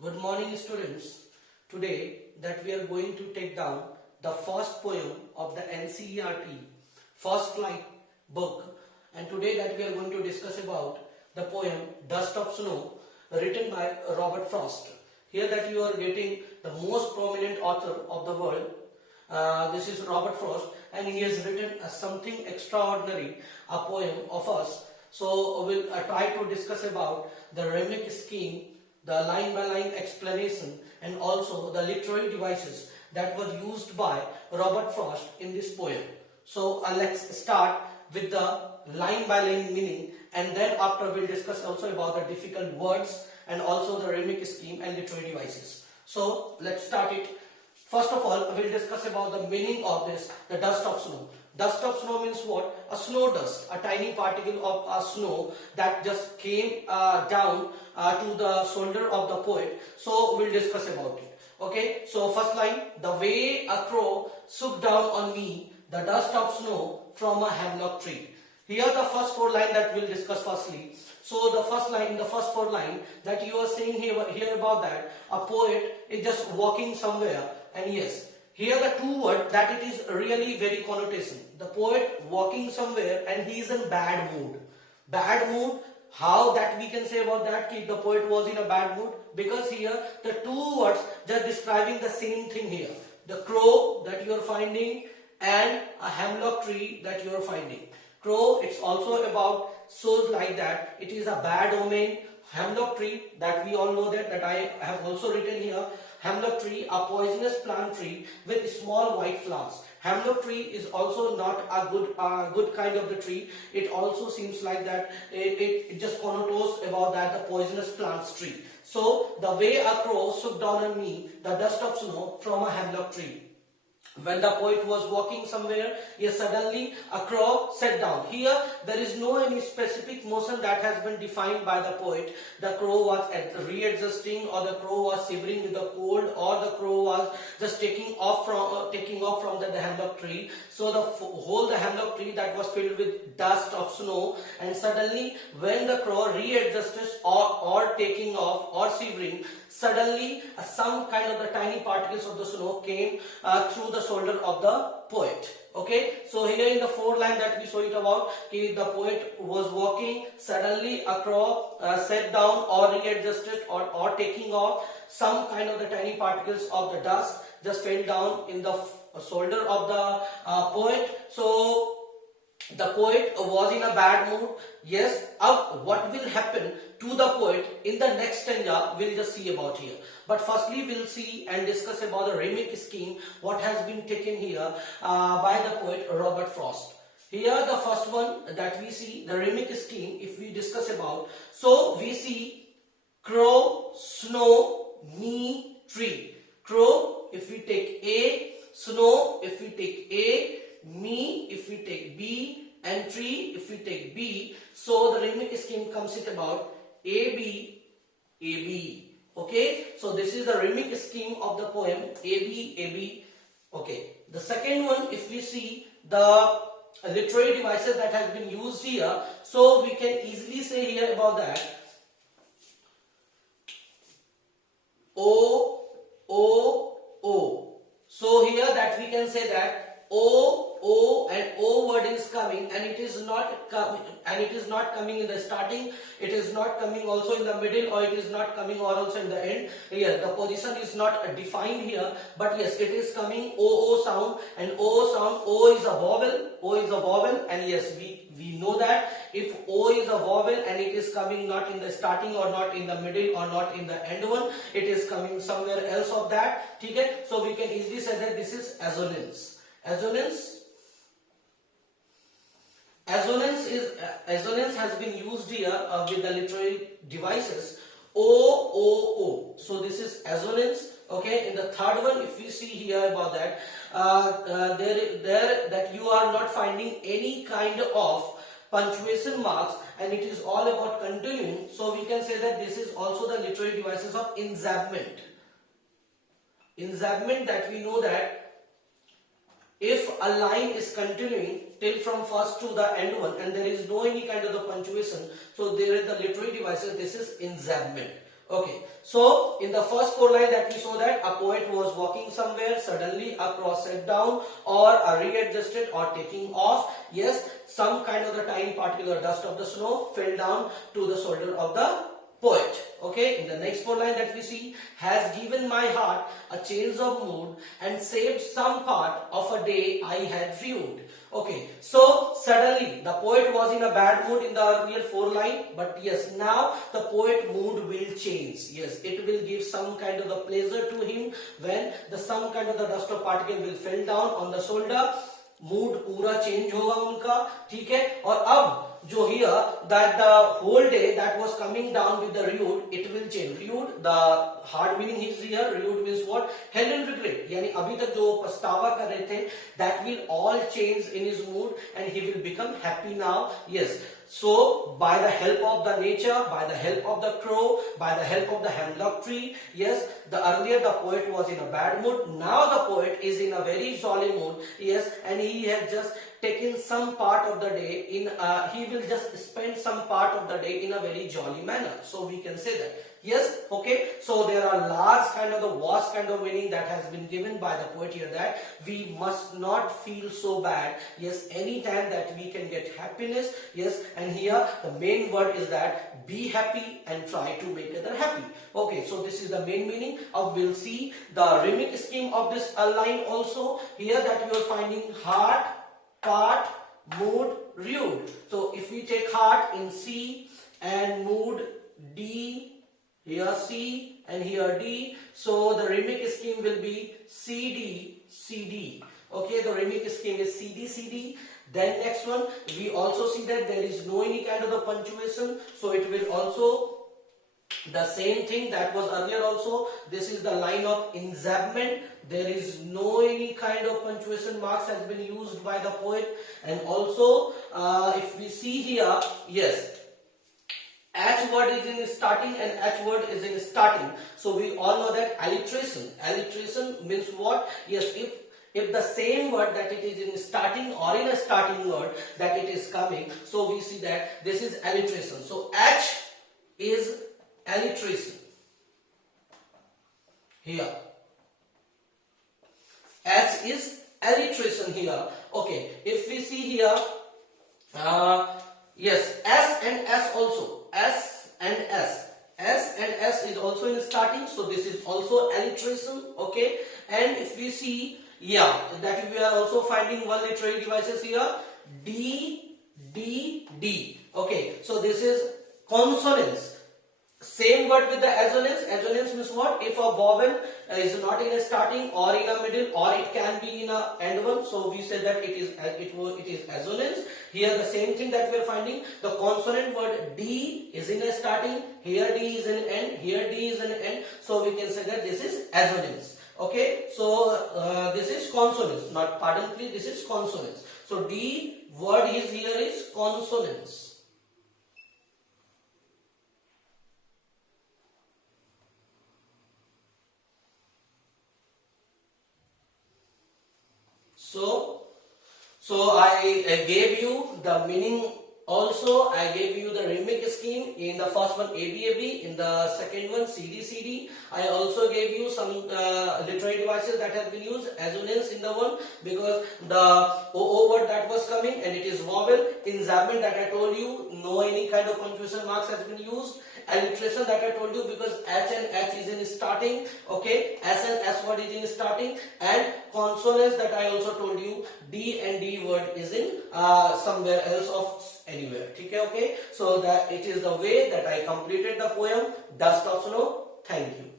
Good morning students. Today that we are going to take down the first poem of the NCERT first flight book, and today that we are going to discuss about the poem Dust of Snow written by Robert Frost. Here that you are getting the most prominent author of the world. This is Robert Frost, and he has written something extraordinary, a poem of us. So we'll try to discuss about the rhythmic scheme, the line by line explanation, and also the literary devices that were used by Robert Frost in this poem. So let's start with the line by line meaning, and then after we'll discuss also about the difficult words and also the rhythmic scheme and literary devices. So let's start it. First of all, we'll discuss about the meaning of this, the dust of snow. Dust of snow means what? A snow dust, a tiny particle of snow that just came down to the shoulder of the poet. So we'll discuss about it. Okay, so first line, the way a crow shook down on me, the dust of snow from a hemlock tree. Here the first four line that we'll discuss firstly. So the first line, the first four line that you are saying here about that, a poet is just walking somewhere, and yes, here the two words that it is really very connotation. The poet walking somewhere and he is in bad mood. Bad mood, how that we can say about that the poet was in a bad mood? Because here the two words just describing the same thing here. The crow that you are finding and a hemlock tree that you are finding. Crow, it's also about shows like that it is a bad omen. Hemlock tree, that we all know that I have also written here. Hemlock tree, a poisonous plant tree with small white flowers. Hemlock tree is also not a good kind of the tree. It also seems like that it just connotes about that the poisonous plants tree. So the way a crow shook down on me, the dust of snow from a hemlock tree. When the poet was walking somewhere, yes, suddenly a crow sat down. Here, there is no any specific motion that has been defined by the poet. The crow was readjusting, or the crow was shivering with the cold, or the crow was just taking off from the hemlock tree. So the hemlock tree that was filled with dust of snow, and suddenly when the crow readjusted or taking off or shivering, suddenly some kind of the tiny particles of the snow came through the shoulder of the poet. Okay, so here in the fourth line that we saw it about, the poet was walking, suddenly a crow sat down or readjusted or taking off, some kind of the tiny particles of the dust just fell down in the shoulder of the poet. So the poet was in a bad mood. Yes, what will happen to the poet in the next stanza we'll just see about here. But firstly we'll see and discuss about the rhythmic scheme, what has been taken here by the poet Robert Frost. Here the first one that we see, the rhythmic scheme, if we discuss about, so we see crow, snow, me, tree. Crow if we take A, snow if we take A, me if we take B, and tree if we take B. So the rhythmic scheme comes it about A B A B. Okay, so this is the rhythmic scheme of the poem A B A B. Okay, the second one, if we see the literary devices that has been used here, so we can easily say here about that O O O. So here that we can say that O and O word is coming, and it is not coming in the starting, it is not coming also in the middle, or it is not coming or also in the end. Here the position is not defined here, but yes, it is coming O sound, and O sound, O is a vowel, and yes, we know that if O is a vowel and it is coming not in the starting or not in the middle or not in the end one, it is coming somewhere else of that. Okay, so we can easily say that this is assonance. Assonance has been used here with the literary devices O. So this is assonance. Okay, in the third one, if we see here about that, there that you are not finding any kind of punctuation marks, and it is all about continuing. So we can say that this is also the literary devices of enjambment. Enjambment, that we know that if a line is continuing till from first to the end one and there is no any kind of the punctuation, so there is the literary devices, this is enjambment. Okay, so in the first four line that we saw that a poet was walking somewhere, suddenly a cross set down or a readjusted or taking off. Yes, some kind of the tiny particular dust of the snow fell down to the shoulder of the poet. Okay, in the next four line that we see, has given my heart a change of mood and saved some part of a day I had rued. Okay, so suddenly the poet was in a bad mood in the earlier four line, but yes, now the poet mood will change. Yes, it will give some kind of the pleasure to him when the some kind of the dust of particle will fell down on the shoulder. Mood पूरा change होगा उनका, ठीक है. और अब जो here that the whole day that was coming down with the rued, it will change. Rued the hard meaning is here, rued means what, hell and regret, यानी अभी तक जो पछतावा कर रहे थे, that will all change in his mood and he will become happy now. Yes, so by the help of the nature, by the help of the crow, by the help of the hemlock tree, yes, the earlier the poet was in a bad mood, now the poet is in a very jolly mood. Yes, and he has just taken some part of the day in he will just spend some part of the day in a very jolly manner, so we can say that. Yes, okay, so there are large kind of the vast kind of meaning that has been given by the poet here, that we must not feel so bad. Yes, anytime that we can get happiness. Yes, and here the main word is that be happy and try to make other happy. Okay, so this is the main meaning of, we'll see the rhythmic scheme of this line also here, that you are finding heart, part, mood, rude. So if we take heart in C and mood D, here C and here D, so the rhythmic scheme will be CD, CD. Okay, the rhythmic scheme is CD, CD. Then next one, we also see that there is no any kind of the punctuation, so it will also the same thing that was earlier also. This is the line of enjambment. There is no any kind of punctuation marks has been used by the poet. And also if we see here, yes, H word is in starting and H word is in starting. So we all know that alliteration. Alliteration means what? Yes, if the same word that it is in starting or in a starting word that it is coming, so we see that this is alliteration. So H is alliteration here. H is alliteration here. Okay, if we see here, yes, S and S also. S and S. S and S is also in starting, so this is also alliteration. Okay, and if we see, yeah, that we are also finding one literary devices here, D, D, D. Okay, so this is consonants. Same word with the assonance. Assonance means what? If a vowel is not in a starting or in a middle, or it can be in a end one, so we say that it is assonance. Here the same thing that we are finding. The consonant word D is in a starting. Here D is in end. Here D is in end. So we can say that this is assonance. Okay. So this is consonance. Not, pardon please. This is consonance. So D word is here is consonance. So I gave you the meaning also. I gave you the rhythmic scheme. In the first one ABAB, in the second one CDCD. I also gave you some literary devices that have been used. Assonance in the one, because the OO word that was coming and it is vowel. Enjambment that I told you, no any kind of punctuation marks has been used. Alliteration that I told you, because H and H is in starting. Okay, S and S word is in starting. And consonants that I also told you, D and D word is in somewhere else of anywhere. Okay, so that it is the way that I completed the poem Dust of Snow. Thank you.